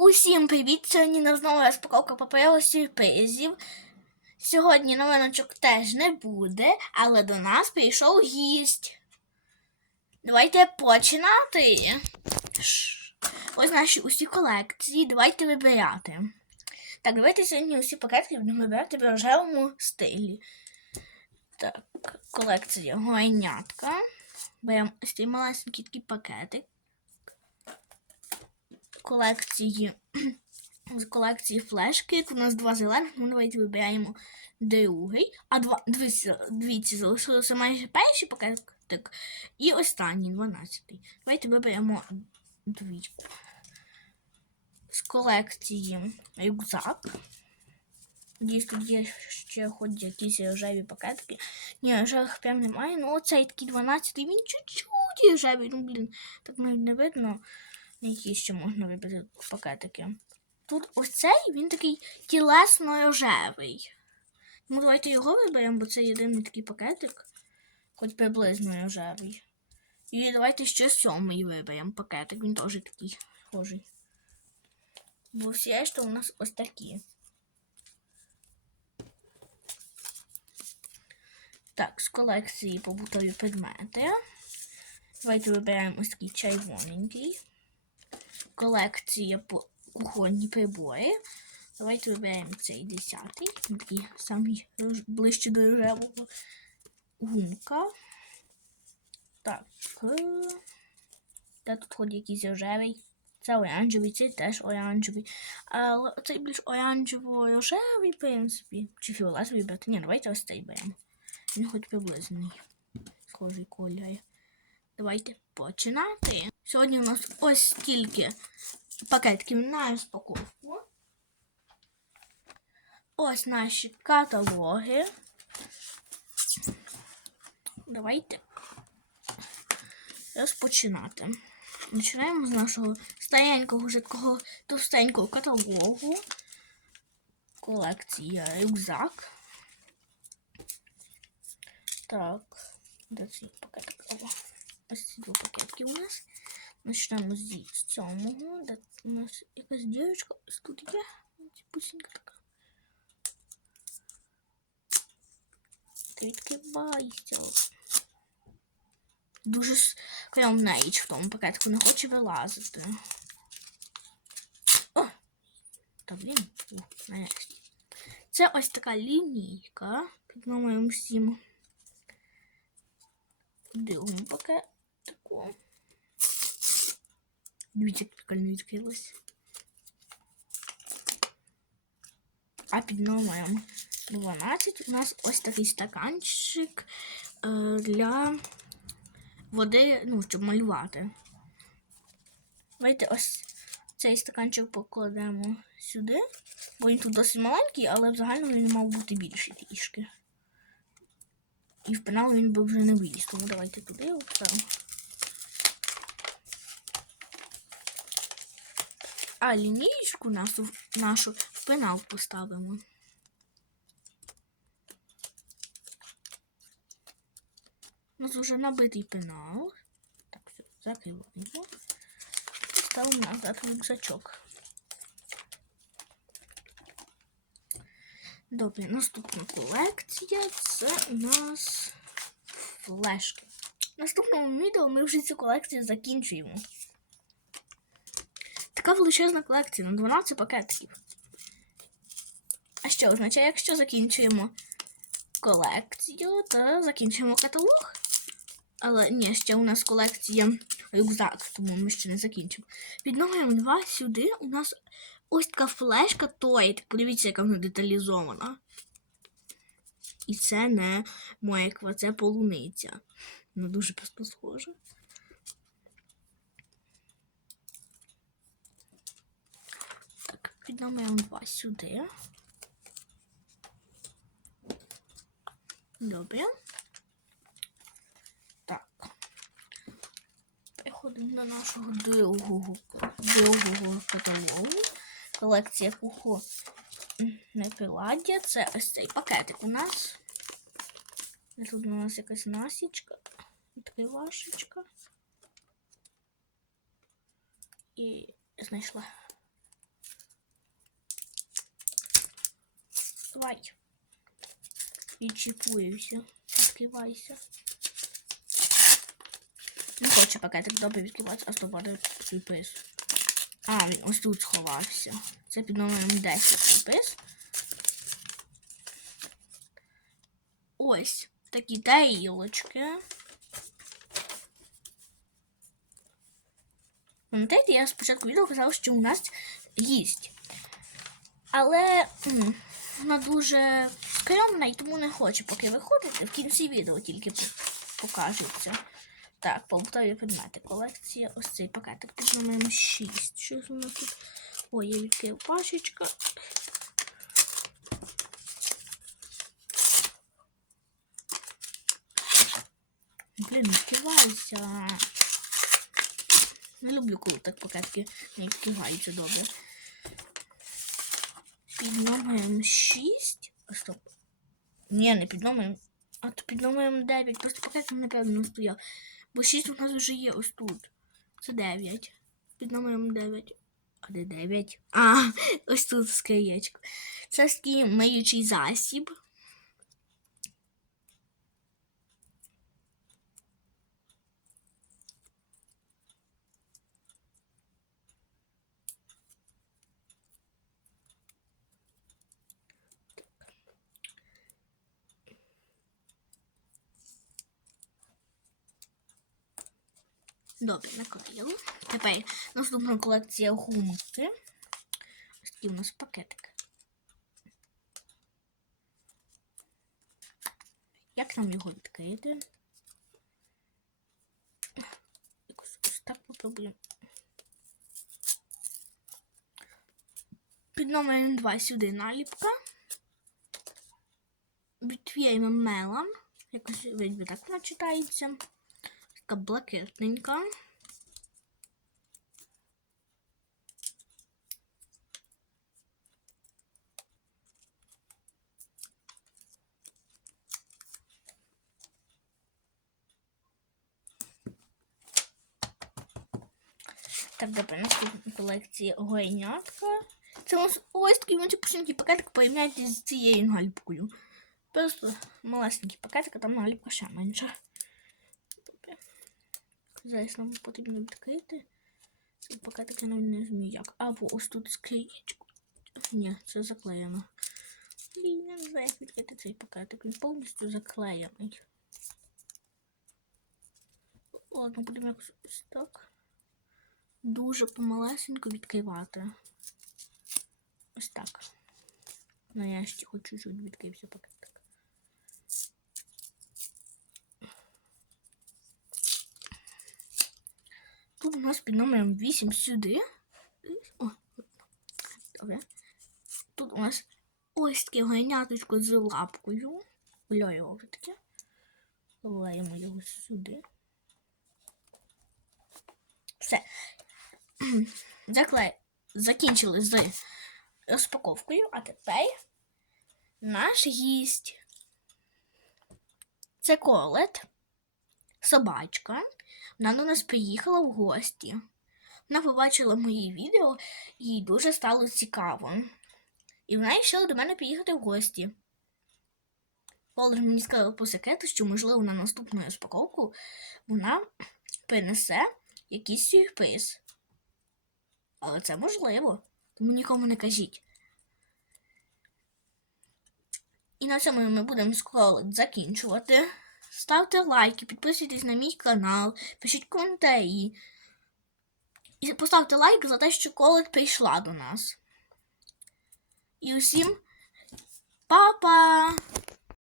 Усім привіт! Сьогодні на знову розпаковка паперових сюрпризів. Сьогодні новиночок теж не буде, але до нас прийшов гість. Давайте починати. Ось наші усі колекції. Давайте вибирати. Так, давайте сьогодні усі пакетки будемо вибирати в рожевому стилі. Так, колекція гойнятка. Беремо ось цей малесенький такий пакетик колекції з колекції флешки. У нас два зелених, ну давайте вибираємо другий. А два дивіться, двійці залишилося майже перший пакетик і останній, 12-й. Давайте виберемо двічку. З колекції рюкзак. Тут є ще хоч якісь рожеві пакетики. Ні, рожевих прям немає. Ну оцей такий 12-й, він чуть-чуть рожевий. Ну, блін, так навіть не видно які ще можна вибрати пакетики. Тут ось цей, він такий тілесно рожевий. Ну, давайте його виберемо, бо це єдиний такий пакетик, хоч приблизно рожевий. І давайте ще сьомий виберемо пакетик, він теж такий схожий. Бо всі решта у нас ось такі. Так, з колекції побутові предмети. Давайте вибираємо ось такий червоненький колекція по кухонні прибори. Давайте виберемо цей десятий. Такий самий ближче до рожевого гумка. Так. е, Де тут ходить якийсь рожевий? Це оранжевий, цей теж оранжевий. Але цей більш оранжево-рожевий, в принципі. Чи фіолетовий брати? Ні, давайте ось цей беремо. Він хоч приблизний. Схожий колір. Давайте починати. Сьогодні у нас ось стільки пакетків на розпаковку. Ось наші каталоги. Давайте розпочинати. Починаємо з нашого старенького вже такого товстенького каталогу. Колекція рюкзак. Так, де цей пакетик? Ось ці два пакетки у нас. Почнемо з сьомого. Де у нас якась дірочка ось тут є. Пусінька така. Відкривайся. Дуже скромна річ в тому пакетику, не хоче вилазити. О! Та блін, О, нарешті. Це ось така лінійка під номером 7. В другому пакетику. Як прикольно відкрилось. А під номером 12 у нас ось такий стаканчик е, для води, ну, щоб малювати. Давайте ось цей стаканчик покладемо сюди, бо він тут досить маленький, але в загальному він мав бути більший трішки. І в пенал він би вже не виліз, тому давайте туди його поставимо. А лінійку нашу, нашу в пенал поставимо. У нас вже набитий пенал. Так, все, закриваємо. Ставимо назад рюкзачок. Добре, наступна колекція це у нас флешки. В наступному відео ми вже цю колекцію закінчуємо. Така величезна колекція на 12 пакетиків. А що означає, якщо закінчуємо колекцію, то закінчуємо каталог. Але ні, ще у нас колекція рюкзак, тому ми ще не закінчимо. Під 2 сюди у нас ось така флешка Тоїд. Подивіться, яка вона деталізована. І це не мойква, це полуниця. Вона дуже просто схожа. Так, під номером 2 сюди. Добре. Так. Переходимо до нашого другого, другого каталогу. Колекція кухо не приладдя. Це ось цей пакетик у нас. Тут у нас якась насічка, відкривашечка. І знайшла. Давай. Відчіпуємося. Відкривайся. Не хоче пакетик добре відкриватися, а стопати сюрприз. А, він ось тут сховався. Це під номером 10 сюрприз. Ось такі тарілочки. Пам'ятаєте, я спочатку відео казала, що у нас їсть. Але м, вона дуже скромна і тому не хоче поки виходити. В кінці відео тільки п- покажеться. Так, побутові предмети. Колекція. Ось цей пакетик під номером 6. Що у нас тут? Ой, я відкрив пашечка. Блін, відкривайся. Не люблю, коли так пакетки не відкриваються добре. Під номером 6. А стоп. Ні, не під номером. А то під номером 9. Просто пакет напевно стояв. Бо 6 у нас вже є ось тут. Це 9. Під номером 9. А де 9? А, ось тут скриєчко. Це такий миючий засіб. Добре, наклеїли. Тепер наступна колекція гумки. Ось такий у нас пакетик. Як нам його відкрити? Якось ось так попробуємо. Під номером 2 сюди наліпка. Відтвіємо мелан. Якось видно так вона читається. Така блакитненька. Так, добре, наступна колекція гойнятка. Це у нас ось такий мультипушенький пакетик порівняйте з цією наліпкою. Просто малесенький пакетик, а там наліпка ще менша. Зараз нам потрібно відкрити. Пакетик я навіть не змію як. Або ось тут склеєчку. Ні, це заклеєно. Блін, не знаю, як відкрити цей пакетик. Він повністю заклеєний. Ладно, будемо якось ось так. Дуже помалесенько відкривати. Ось так. Ну, я ще хоч чуть-чуть відкрився пакетик. Тут у нас під номером 8 сюди. О, добре. Тут у нас ось таке ганяточко з лапкою. Ой, його вже таке. Вливаємо його сюди. Все. Заклей. Закінчили з розпаковкою, а тепер наш гість. Це колет, собачка. Вона до нас приїхала в гості. Вона побачила мої відео їй дуже стало цікаво. І вона вирішила до мене приїхати в гості. Володимир мені сказав по секрету, що, можливо, на наступну розпаковку вона принесе якийсь сюрприз. Але це можливо, тому нікому не кажіть. І на цьому ми будемо скоро закінчувати. Ставте лайки, підписуйтесь на мій канал, пишіть коментарі. І поставте лайк за те, що колод прийшла до нас. І усім па-па!